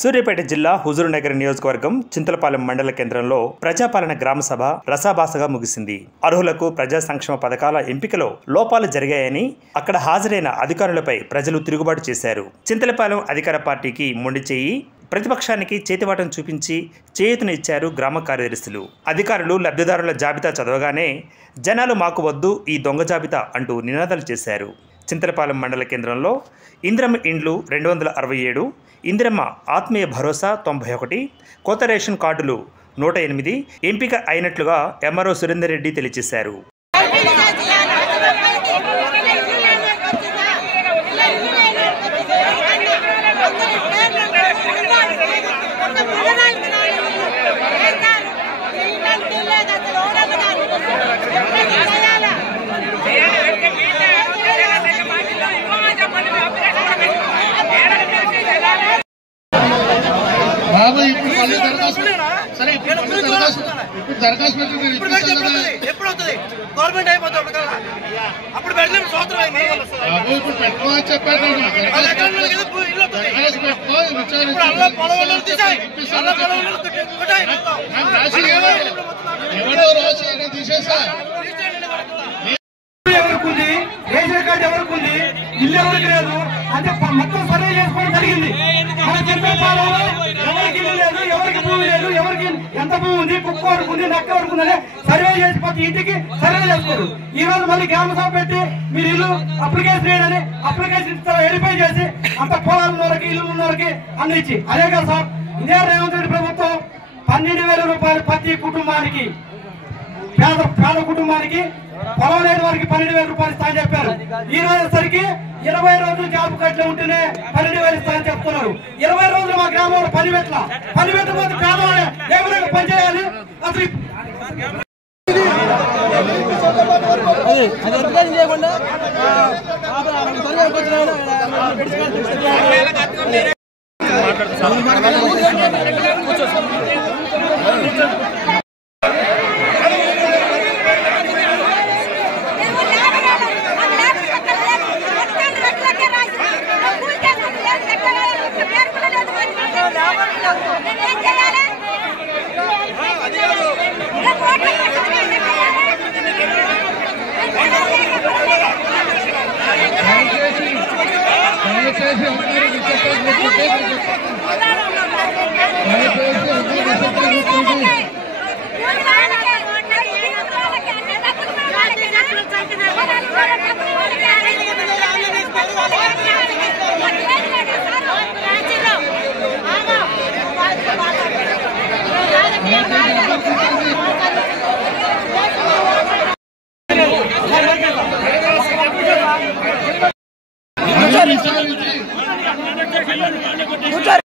సూర్యాపేట జిల్లా హుజూర్నగర్ నియోజకవర్గం చింతలపాలెం మండల కేంద్రంలో ప్రజాపాలన గ్రామ సభ రసాభాసగా ముగిసింది. అర్హులకు ప్రజా సంక్షేమ పథకాల ఎంపికలో లోపాలు జరిగాయని అక్కడ హాజరైన అధికారులపై ప్రజలు తిరుగుబాటు చేశారు. చింతలపాలెం అధికార పార్టీకి మొండి చేయి, ప్రతిపక్షానికి చేతివాటం చూపించి చేయూతనిచ్చారు గ్రామ కార్యదర్శులు. అధికారులు లబ్ధిదారుల జాబితా చదవగానే జనాలు మాకు వద్దు ఈ దొంగ జాబితా అంటూ నినాదాలు చేశారు. చింతలపాలెం మండల కేంద్రంలో ఇందిరమ్మ ఇండ్లు 267, ఇందిరమ్మ ఆత్మీయ భరోసా 91, కొత్త రేషన్ కార్డులు 108 ఎంపిక అయినట్లుగా ఎంఆర్ఓ సురేందర్ రెడ్డి తెలియజేశారు. గవర్నమెంట్ అయిపోతుంది అప్పుడు పెడతాం సంవత్సరం అయింది. ఎవరికి ఉంది, రేషన్ కార్డు ఎవరికి ఉంది, ఇల్లు ఎవరికి లేదు అంటే మొత్తం సర్వే చేసుకోవడం జరిగింది. మన చింతలపాలెంలో ఎవరికి ఇల్లు లేదు, ఎవరికి భూమి లేదు, ఎవరికి ఎంత భూమి ఉంది, కుక్క వరకు ఉంది, నక్క వరకు ఉందని సర్వే చేసి ప్రతి ఇంటికి సర్వే చేసుకోరు. ఈ రోజు మళ్ళీ గ్రామ సభ పెట్టి మీరు ఇల్లు అప్లికేషన్ వేయని అప్లికేషన్ వెరిఫై చేసి అంత పొలాలు ఉన్నవారికి ఇల్లు ఉన్నవారికి అందించి అదే కదా సార్. ఇదే రేవంత్ రెడ్డి ప్రభుత్వం 12,000 రూపాయలు ప్రతి కుటుంబానికి, పేద కుటుంబానికి పొలం లేని వారికి 12,000 రూపాయలు ఇస్తా అని చెప్పారు. ఈ రోజు సరికి 20 రోజులు జాబ్ కట్లు ఉంటేనే 12,000 ఇస్తా అని చెప్తున్నారు. 20 రోజులు మా గ్రామంలో పని పెట్టకపోతే పేదవాళ్ళే ఏమైనా పని చేయాలి. అసలు